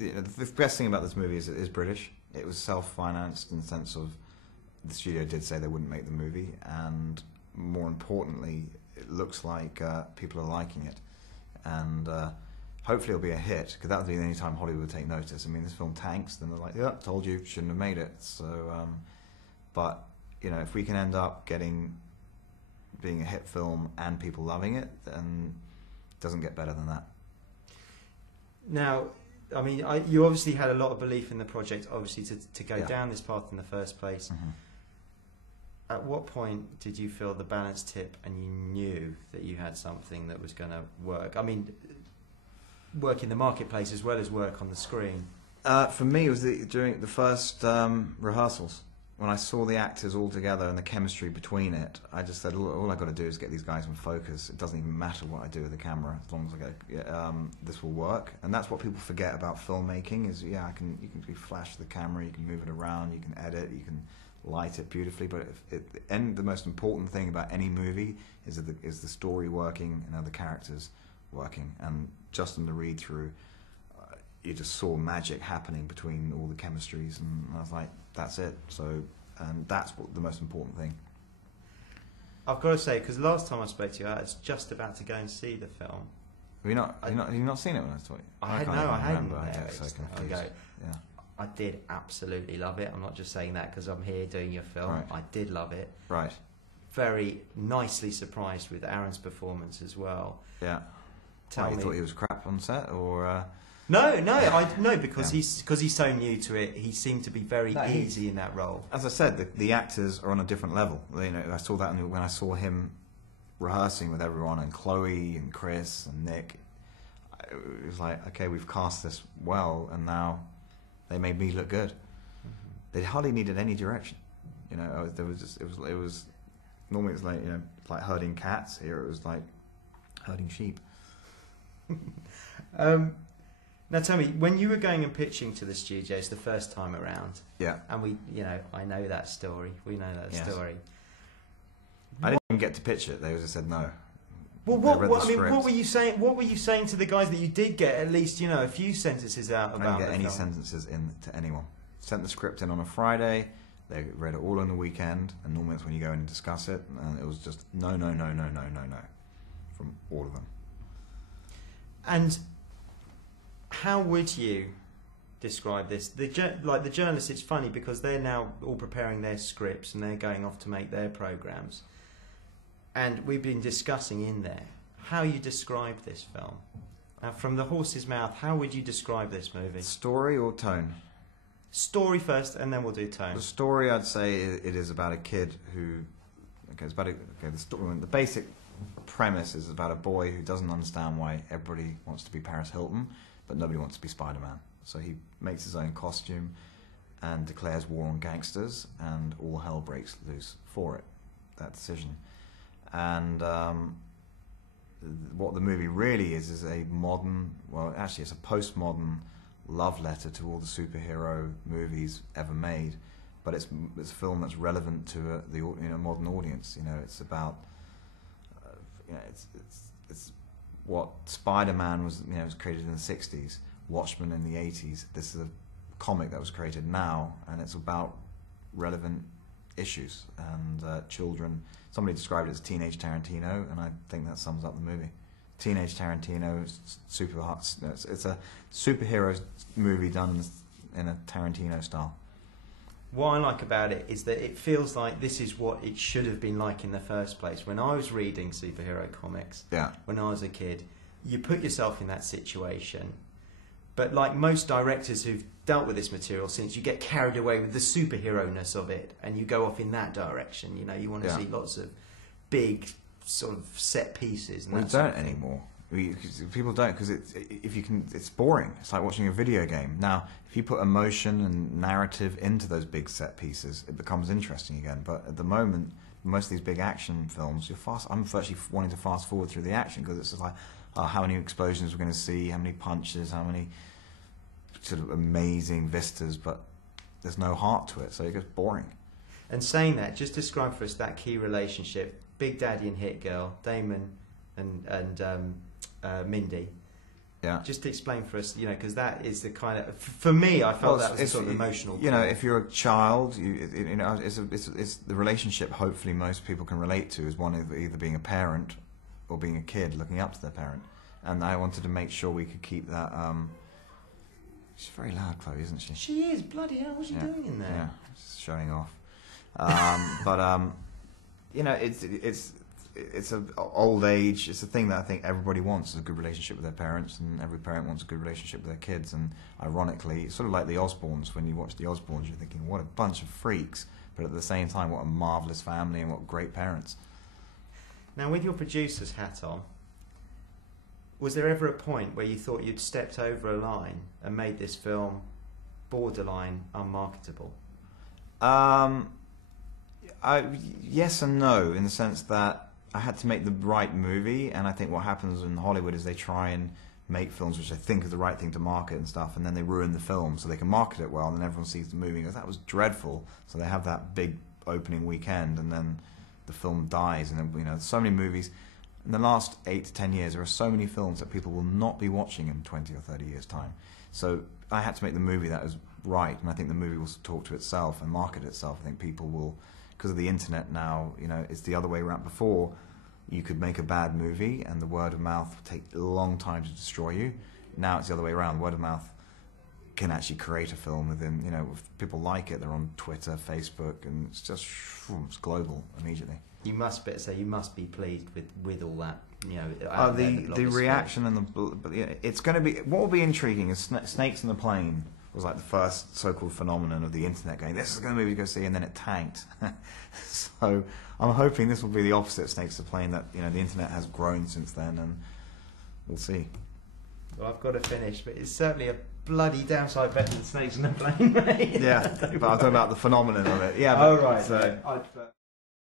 the best thing about this movie is it is British. It was self-financed in the sense of the studio did say they wouldn't make the movie, and more importantly, it looks like people are liking it, and hopefully it'll be a hit, because that would be the only time Hollywood would take notice. I mean, this film tanks, then they're like, yeah, told you, shouldn't have made it. So, but you know, if we can end up being a hit film and people loving it, then it doesn't get better than that. Now, I mean, you obviously had a lot of belief in the project, obviously, to go down this path in the first place. Mm-hmm. At what point did you feel the balance tip and you knew that you had something that was going to work? I mean, work in the marketplace as well as work on the screen. For me, it was during the first rehearsals. When I saw the actors all together and the chemistry between it, I just said, all I've got to do is get these guys in focus. It doesn't even matter what I do with the camera, as long as I go, this will work. And that's what people forget about filmmaking is, you can flash the camera, you can move it around, you can edit, you can light it beautifully. But the most important thing about any movie is the story working and the characters working. And just in the read-through, you just saw magic happening between all the chemistries, and I was like, that's it. So, and that's the most important thing. I've got to say, because last time I spoke to you, I was just about to go and see the film. Have you not seen it when I saw it? I hadn't. Yeah. I did absolutely love it. I'm not just saying that because I'm here doing your film. Right. I did love it. Right. Very nicely surprised with Aaron's performance as well. Yeah. You thought he was crap on set, or? No, because he's so new to it. He seemed to be very easy in that role. As I said, the actors are on a different level. You know, I saw that when I saw him rehearsing with everyone, and Chloe and Chris and Nick. It was like, okay, we've cast this well, and now they made me look good. Mm-hmm. They hardly needed any direction. You know, it was normally it's like, you know, like herding cats. Here it was like herding sheep. Now tell me, when you were going and pitching to the studios the first time around, and I know that story. We know that story. I didn't even get to pitch it. They just said no. Well, what were you saying? What were you saying to the guys that you did get at least, a few sentences out about? I didn't get any sentences in to anyone. Sent the script in on a Friday. They read it all on the weekend, and normally that's when you go in and discuss it. And it was just no from all of them. And how would you describe this? The journalists, it's funny because they're now all preparing their scripts and they're going off to make their programs. And we've been discussing in there how you describe this film. Now, from the horse's mouth, how would you describe this movie? Story or tone? Story first, and then we'll do tone. The story, I'd say, it is about a kid who. The basic premise is about a boy who doesn't understand why everybody wants to be Paris Hilton, but nobody wants to be Spider-Man. So he makes his own costume and declares war on gangsters, and all hell breaks loose for it, that decision. And what the movie really is a modern, well, actually it's a postmodern love letter to all the superhero movies ever made, but it's a film that's relevant to the modern audience. It's about it's what Spider-Man was created in the 60s, Watchmen in the 80s. This is a comic that was created now, and it's about relevant issues and children. Somebody described it as teenage Tarantino, and I think that sums up the movie. Teenage Tarantino, super hot. It's a superhero movie done in a Tarantino style. What I like about it is that it feels like this is what it should have been like in the first place. When I was reading superhero comics, when I was a kid, you put yourself in that situation. But like most directors who've dealt with this material since, you get carried away with the superhero-ness of it, and you go off in that direction. You want to see lots of big sort of set pieces. And we don't anymore. People don't, because it's boring. It's like watching a video game. Now, if you put emotion and narrative into those big set pieces, it becomes interesting again. But at the moment, most of these big action films, I'm virtually wanting to fast forward through the action, because it's just like, how many explosions we're going to see, how many punches, how many sort of amazing vistas, but there's no heart to it, so it gets boring. And saying that, just describe for us that key relationship, Big Daddy and Hit Girl, Damon and Mindy. Yeah. Just explain for us, because that is the kind of, for me, I felt that was a sort of emotional. If you're a child, it's the relationship. Hopefully, most people can relate to is one of either being a parent or being a kid looking up to their parent. And I wanted to make sure we could keep that. She's very loud, Chloe, isn't she? She is. Bloody hell! What's she doing in there? Yeah, just showing off. It's an old age. It's a thing that I think everybody wants, is a good relationship with their parents, and every parent wants a good relationship with their kids. And ironically, it's sort of like the Osbournes. When you watch the Osbournes, you're thinking, what a bunch of freaks, but at the same time, what a marvellous family and what great parents. Now, with your producer's hat on, was there ever a point where you thought you'd stepped over a line and made this film borderline unmarketable? Yes and no, in the sense that I had to make the right movie, and I think what happens in Hollywood is they try and make films which they think is the right thing to market and stuff, and then they ruin the film so they can market it well, and then everyone sees the movie and goes, that was dreadful. So they have that big opening weekend, and then the film dies. And then, so many movies in the last 8 to 10 years, there are so many films that people will not be watching in 20 or 30 years' time. So I had to make the movie that was right, and I think the movie will talk to itself and market itself. I think people will, because of the internet now, it's the other way around. Before, you could make a bad movie and the word of mouth would take a long time to destroy you. Now it's the other way around. Word of mouth can actually create a film within, if people like it, they're on Twitter, Facebook, and it's just, it's global immediately. You must be pleased with all that, the reaction and it's going to be, what will be intriguing is Snakes in the Plane was like the first so-called phenomenon of the internet going, this is a good movie to go see, and then it tanked. So I'm hoping this will be the opposite of Snakes in the Plane, that the internet has grown since then, and we'll see. Well, I've got to finish, but it's certainly a bloody downside better than Snakes in the Plane, mate. Yeah, but I'm talking about the phenomenon of it. Yeah. But, right.